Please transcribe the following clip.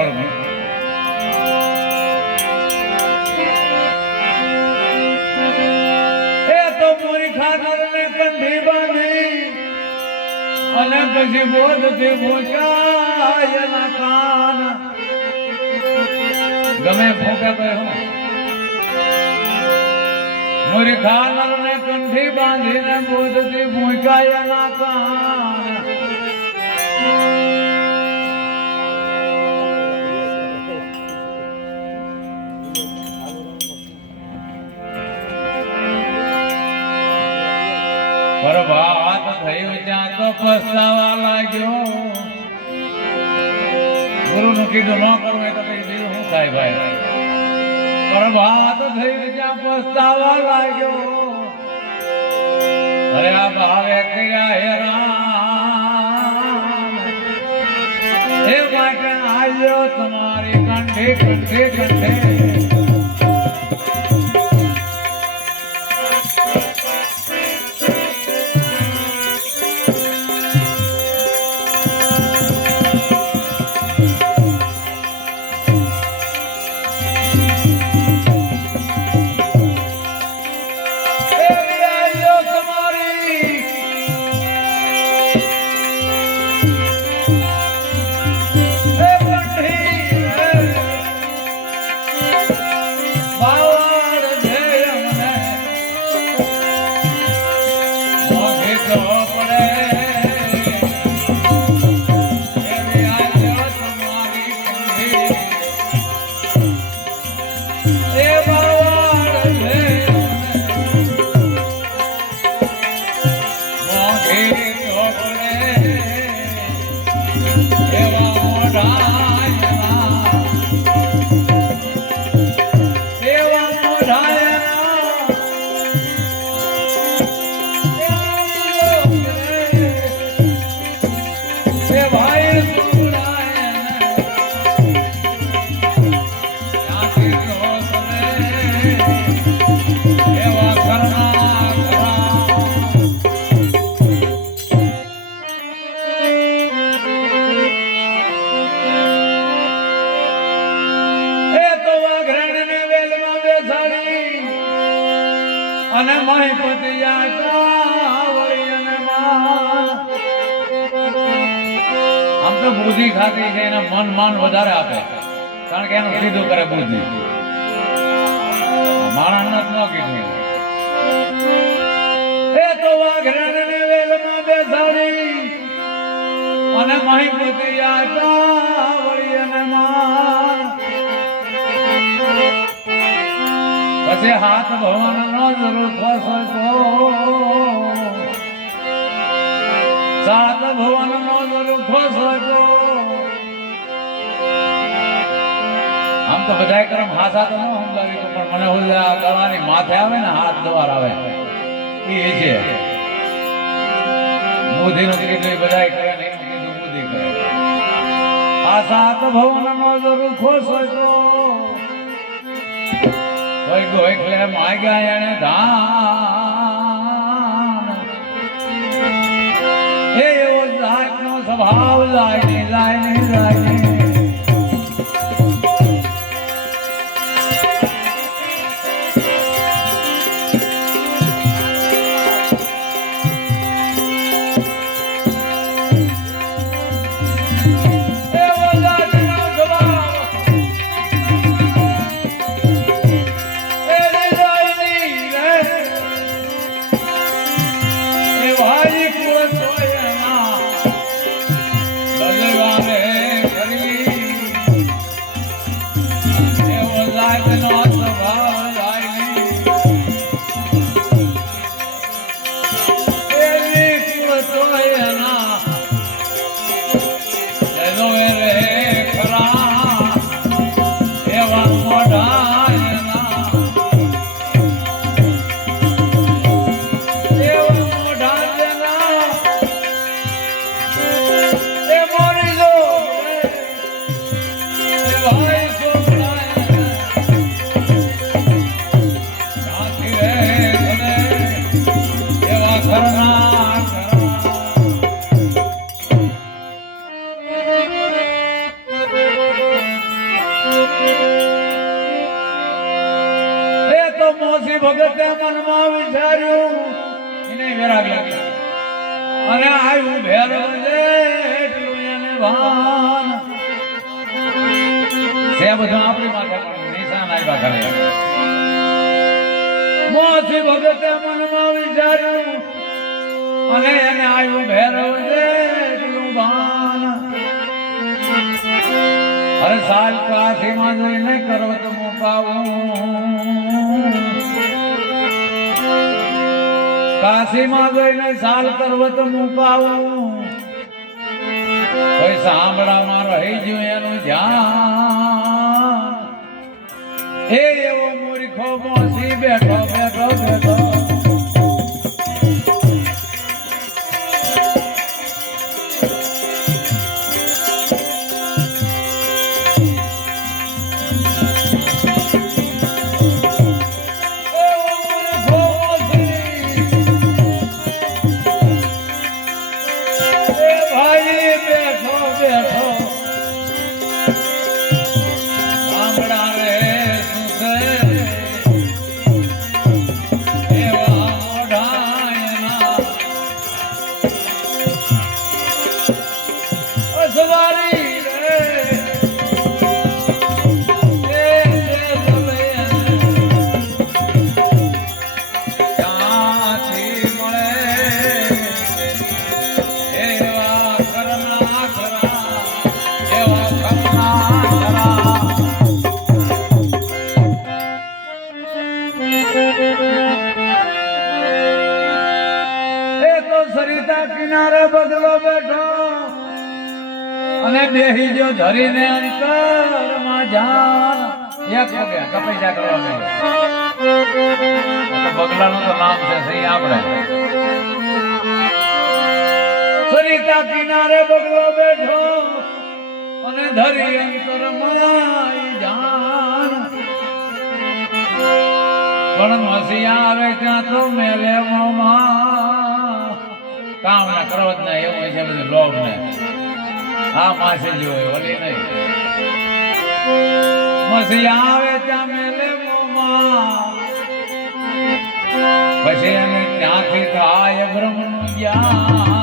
મળવું. એ તો મોરી ખાતરને કંઠી બાંધી અને પછી બોધથી ભૂંચાય એના કાન. ગમે ફૂંકે તો મોરી ખાતરને કંઠી બાંધીને બોધથી ભૂંચાય એના કાન. પ્રભાત થયું ત્યાં તો પસ્તાવા લાગ્યો. ગુરુનું કીધું ન કરવું એ તો કઈ બીજું શું થાય ભાઈ. પ્રભાત થયું ત્યાં પસ્તાવા લાગ્યો. અરે આ ભાવે કર્યા હેરાન એ માટે આવ્યો તમારી કંઠે કંઠે કંઠે. અને મહીપતિ આમ તો બુદ્ધિ ખાતી છે એને મન માન વધારે આપે કારણ કે એનું સીધું કરે બુદ્ધિ. માણસ ન કીધું એ તો વાઘરણ વેલમાં બેસાડી અને મહીપતિ વળી અને માન. પછી હાથ ભવન નો જરૂર થશે તો સાત ભવન નો જરૂર થશે તો. આમ તો બધા કરમ હાથા તો ન સમજાવી પણ મને ઓલા ગળાની માથે આવે ને હાથ દ્વાર આવે એ છે બુદ્ધિ નું કીધું બધા કરે ને એનું કીધું બુદ્ધિ કરે. આ સાત ભવન નો જરૂર થશે તો ગોખલે માગ્યા એને ધાન. એવો જાતનો સ્વભાવ લાય લાય. મોસી ભગતે મનમાં વિચાર્યું એને વિરાગ લાગ્યો અને આવ્યું ભેરવ જેટલું એને ભાન છે બધું આપણી માથે પણ નિશાન આવ્યા કરે મોસી ભગતે મનમાં વિચાર્યું અને એને આવ્યું ભેરવ જેટલું ભાન અરે સાલ કાશીમાં જઈને કરવત મુકાવું કાશીમાં જઈને સાલ કરવત મુકાવું કોઈ સાંભળામાં રહી ગયું એનું ધ્યાન એ એવો મૂર્ખો મોસી બેઠો બેઠો બેઠો સરિતા કિનારે બગલો બેઠો અને બેહી જો ધરીને અંતરમાં જાન એક પગે તપસ્યા કરવા માંડ્યો બગલાનું તો નામ છે સહી આપણે સરિતા કિનારે બગલો બેઠો અને ધરી અંતરમાં જાન પણ મસીયા આવે ત્યાં તો મેલે મોમાં કામ ના કરવત ના એવું છે બધું લોભ ને આ માસે જ હોય ઓલી નહીં મસીયા આવે ત્યાં મેલે મોમાં પછી એને ત્યાંથી થાય બ્રહ્મનું જ્ઞાન